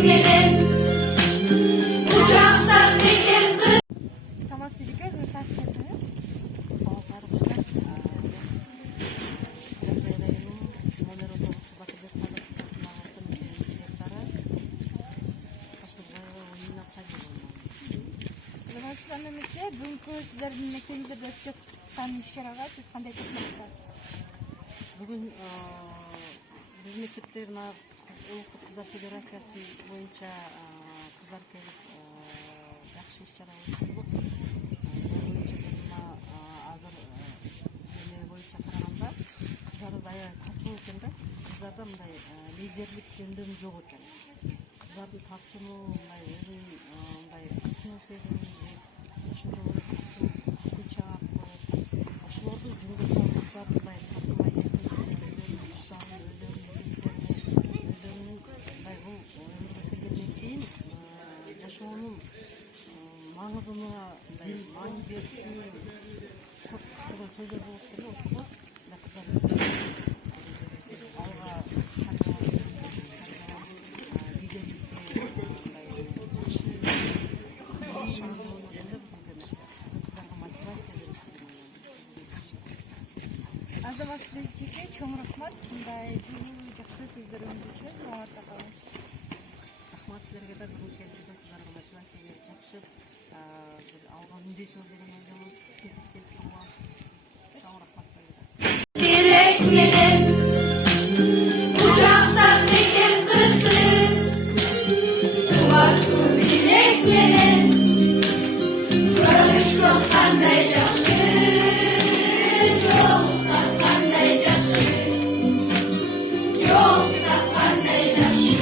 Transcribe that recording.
ekmedim. Uçaktan bir kız. Самас Пижикез, вы саштетсiniz? Siz annemizse bugünkü sizlerin mekteğinizde ötecek tan iş-çaraga siz qanday tasdiqlaysiz? Бүгін біз мектептер Улуттук кыздар федерациясы боюнча кыздар келип жакшы иш-чара өткөрдүк. Азыр эме боюнча караганда кыздарыбыз аябай татуу экен да. Кыздарда мындай лидерлик жөндөмү жок экен. Кыздардын татууну мындай өзүн мындай сынуу сезими үчүн жогору чаап ошолордун жүгүндө кыздардын мындай татууга жашоонун маңызына маң берүүчү көп сөздөр болуп турду. Ошого кыздар алга Азамат сиздерге чоң рахмат. Мындай жылуу жакшы сөздөрүңүз үчүн саламатта калыңыз. Рахмат силерге да бүгүнкү биздин кыздарга мотивация жакшы алган үндесүү деген ойлоймун. Тез келип турган. Чоң рахмат силерге. Bir ekmedim. Uçaktan bir kızım. Tuvattı bir ekmedim. Görüştüm qanday жақсы. Жолса qanday жақсы. Жолsa qanday жақсы.